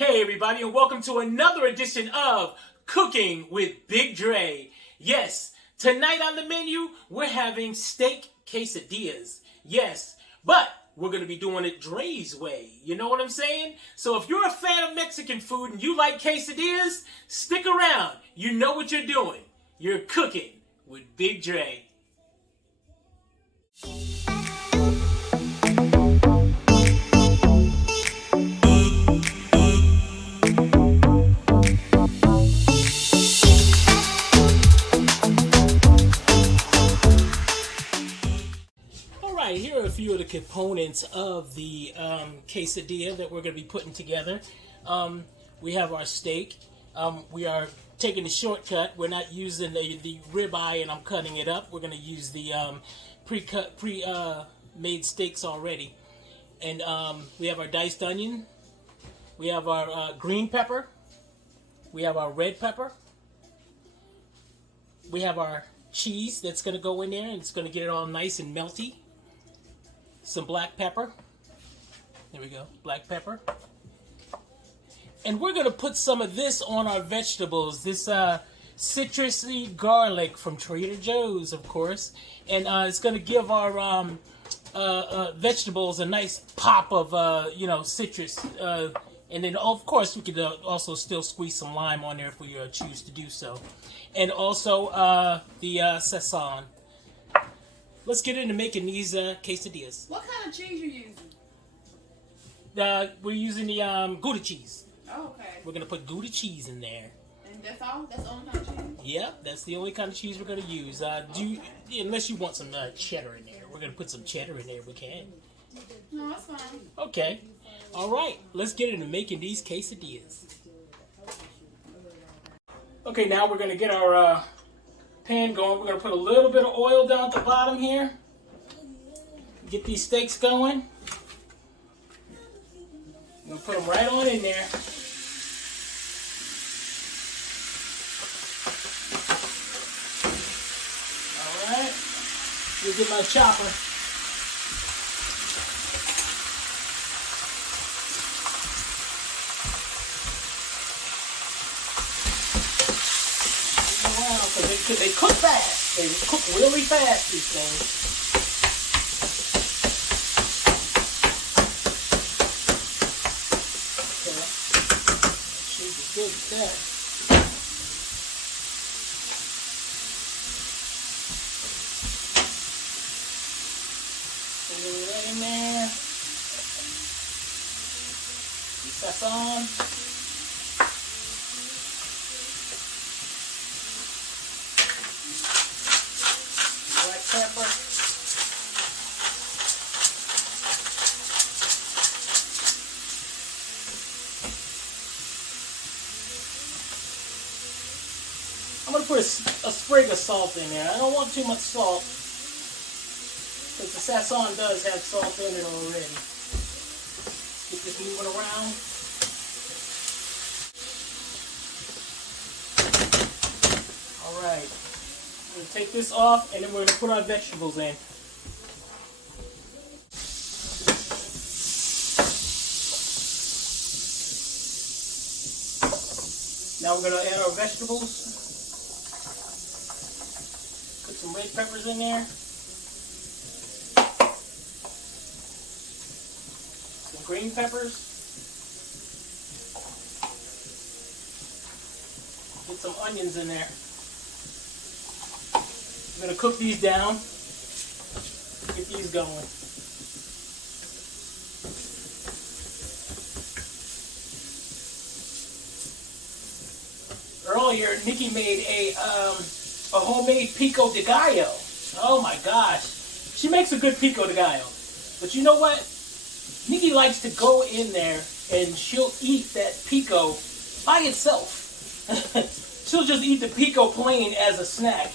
Hey everybody, and welcome to another edition of Cooking with BigDre. Yes, tonight on the menu, we're having steak quesadillas. Yes, but we're going to be doing it Dre's way. You know what I'm saying? So if you're a fan of Mexican food and you like quesadillas, stick around. You know what you're doing. You're cooking with BigDre. Here are a few of the components of the quesadilla that we're going to be putting together. We have our steak. We are taking the shortcut. We're not using the ribeye and I'm cutting it up. We're going to use the pre-made steaks already. And we have our diced onion. We have our green pepper. We have our red pepper. We have our cheese that's going to go in there and it's going to get it all nice and melty. Some black pepper. There we go, black pepper. And we're going to put some of this on our vegetables. This citrusy garlic from Trader Joe's, of course. And it's going to give our vegetables a nice pop of, citrus. And then, of course, we could also still squeeze some lime on there if we choose to do so. And also the sazon. Let's get into making these quesadillas. What kind of cheese you using? We're using the Gouda cheese. Oh, okay. We're going to put Gouda cheese in there. And that's all? That's the only kind of cheese? Yep, that's the only kind of cheese we're going to use. Unless you want some cheddar in there. We're going to put some cheddar in there if we can. No, that's fine. Okay. All right. Let's get into making these quesadillas. Okay, now we're going to get our pan going. We're going to put a little bit of oil down at the bottom here. Get these steaks going. I'm going to put them right on in there. Alright. We'll get my chopper. Because they cook fast. They cook really fast, these things. Okay. Should be good with that. Put that in there. Sazon. Pepper. I'm going to put a sprig of salt in there. I don't want too much salt because the sazon does have salt in it already. Get this moving around. Alright. We're going to take this off and then we're going to put our vegetables in. Now we're going to add our vegetables. Put some red peppers in there. Some green peppers. Get some onions in there. I'm going to cook these down, get these going. Earlier, Nikki made a homemade pico de gallo. Oh my gosh. She makes a good pico de gallo. But you know what? Nikki likes to go in there and she'll eat that pico by itself. She'll just eat the pico plain as a snack.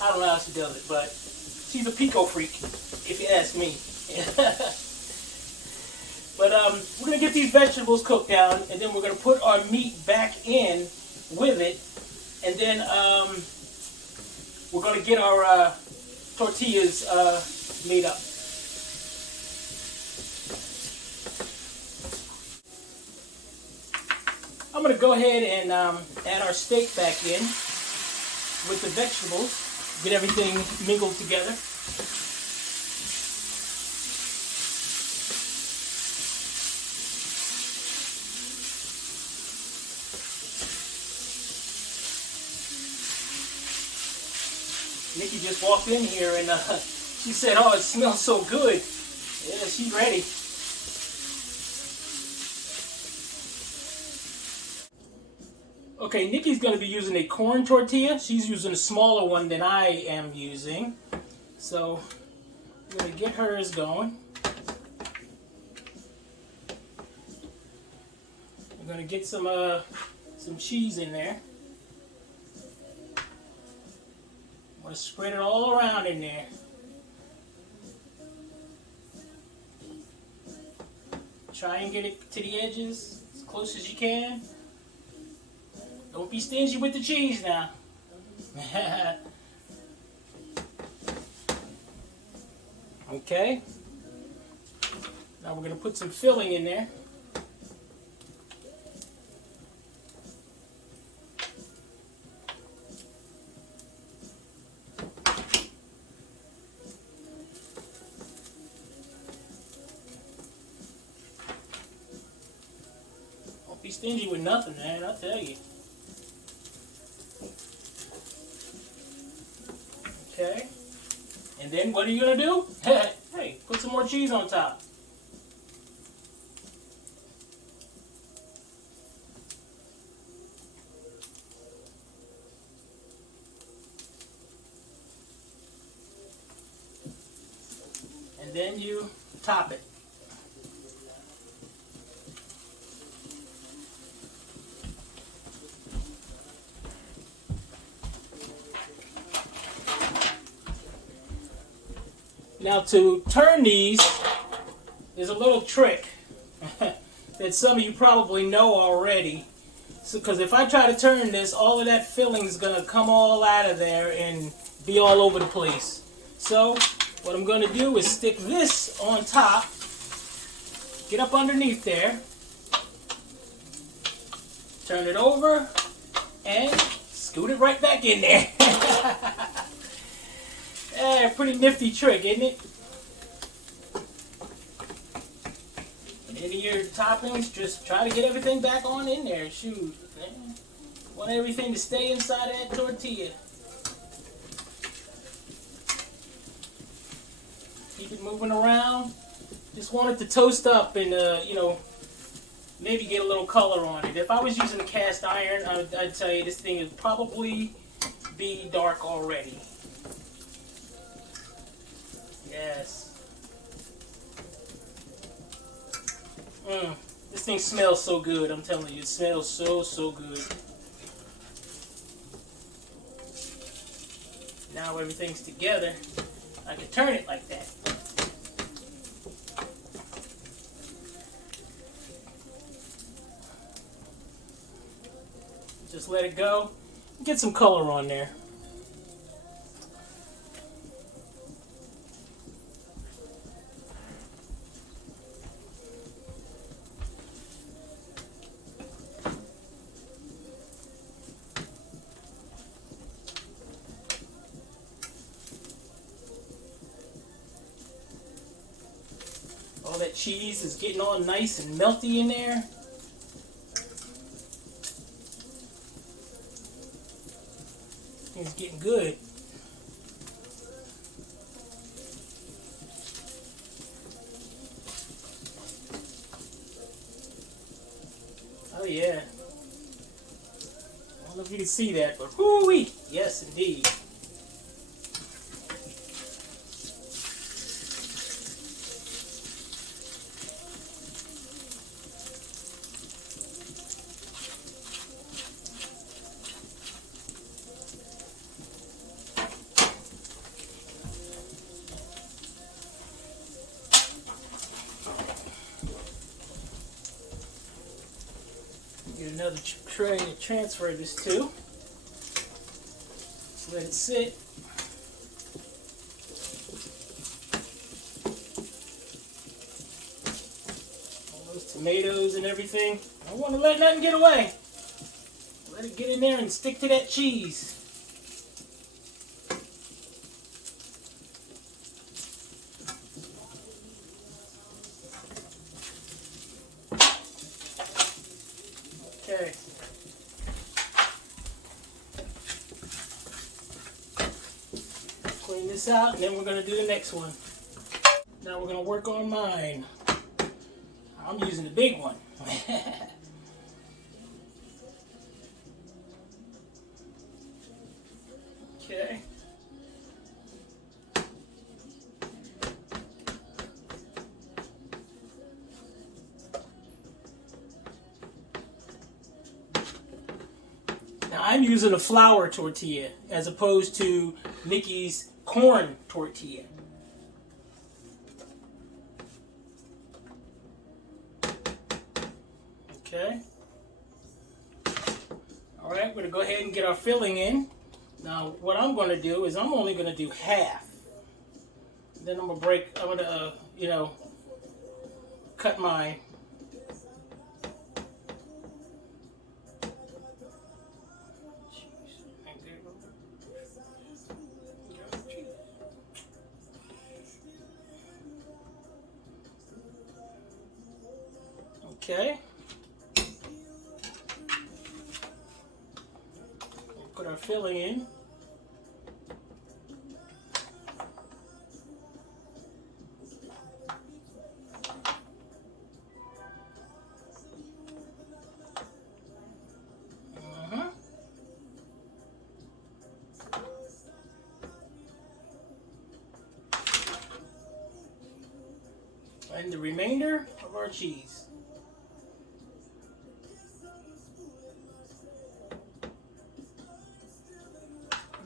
I don't know how she does it, but she's a pico freak, if you ask me. But we're going to get these vegetables cooked down, and then we're going to put our meat back in with it, and then we're going to get our tortillas made up. I'm going to go ahead and add our steak back in with the vegetables. Get everything mingled together. Nikki just walked in here and she said, "Oh, it smells so good." Yeah, she's ready. Okay, Nikki's going to be using a corn tortilla. She's using a smaller one than I am using. So, I'm going to get hers going. I'm going to get some cheese in there. I'm going to spread it all around in there. Try and get it to the edges as close as you can. Don't be stingy with the cheese now. Okay. Now we're going to put some filling in there. Don't be stingy with nothing, man, I'll tell you. Okay, and then what are you going to do? Hey, put some more cheese on top. And then you top it. Now to turn these is a little trick that some of you probably know already. So, because if I try to turn this, all of that filling is going to come all out of there and be all over the place. So what I'm going to do is stick this on top, get up underneath there, turn it over, and scoot it right back in there. Yeah, pretty nifty trick, isn't it? And any of your toppings, just try to get everything back on in there. Shoot, man. Want everything to stay inside of that tortilla. Keep it moving around. Just want it to toast up and, you know, maybe get a little color on it. If I was using a cast iron, I'd tell you this thing would probably be dark already. Yes. This thing smells so good, I'm telling you. It smells so good. Now everything's together. I can turn it like that. Just let it go. Get some color on there. All that cheese is getting all nice and melty in there. It's getting good. Oh yeah. I don't know if you can see that, but whoo-wee! Yes, indeed. Get another tray to transfer this to. Just let it sit. All those tomatoes and everything. I don't want to let nothing get away. Let it get in there and stick to that cheese. Okay. Clean this out, and then we're going to do the next one. Now we're going to work on mine. I'm using the big one. Okay. Now I'm using a flour tortilla as opposed to Nikki's corn tortilla. Okay. All right, we're going to go ahead and get our filling in. Now, what I'm going to do is I'm only going to do half. Then I'm going to cut mine. Okay. Put our filling in. And the remainder of our cheese.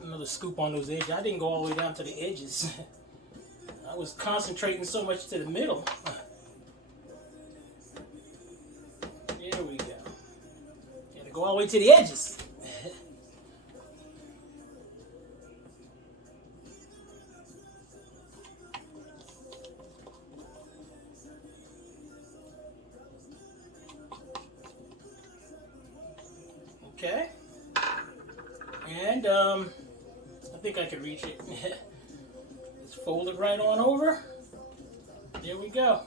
Another scoop on those edges. I didn't go all the way down to the edges. I was concentrating so much to the middle. There we go. Gotta go all the way to the edges. Okay. And I think I can reach it. Let's fold it right on over. There we go.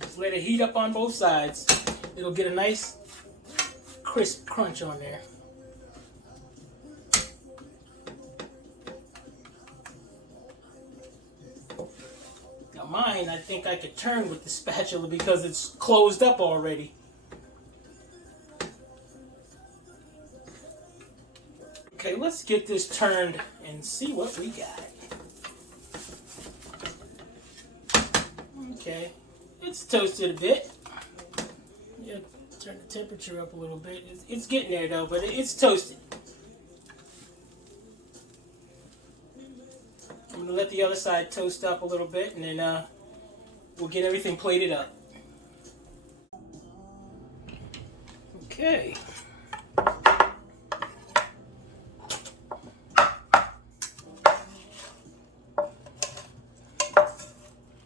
Just let it heat up on both sides. It'll get a nice crisp crunch on there. Now mine, I think I could turn with the spatula because it's closed up already. Okay, let's get this turned and see what we got. Okay, it's toasted a bit. Yeah, turn the temperature up a little bit. It's getting there though, but it's toasted. I'm going to let the other side toast up a little bit, and then we'll get everything plated up. Okay.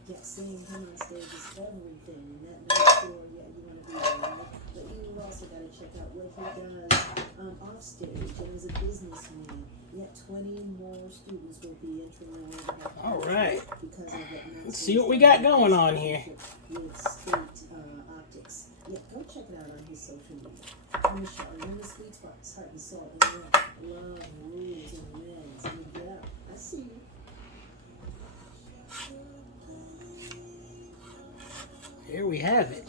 Yeah, seeing him on stage is everything, and that makes sure, yeah, you want to be there, right? But you've also got to check out what he does off stage and as a businessman. Yet 20 more students will be entering All right. because of that. Let's see what we got going on here. With state optics. Yeah, go check it out on his social media. Michelle, you're in the sweet spot, heart and soul, and love and rules and reds. And get out. I see you. Here we have it.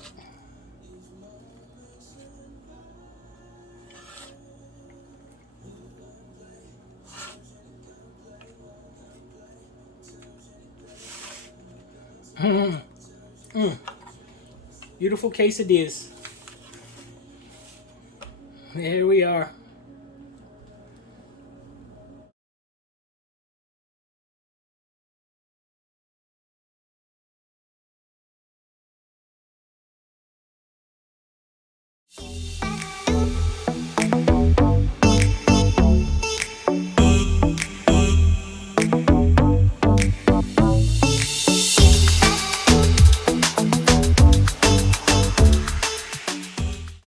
Beautiful quesadillas. Here we are.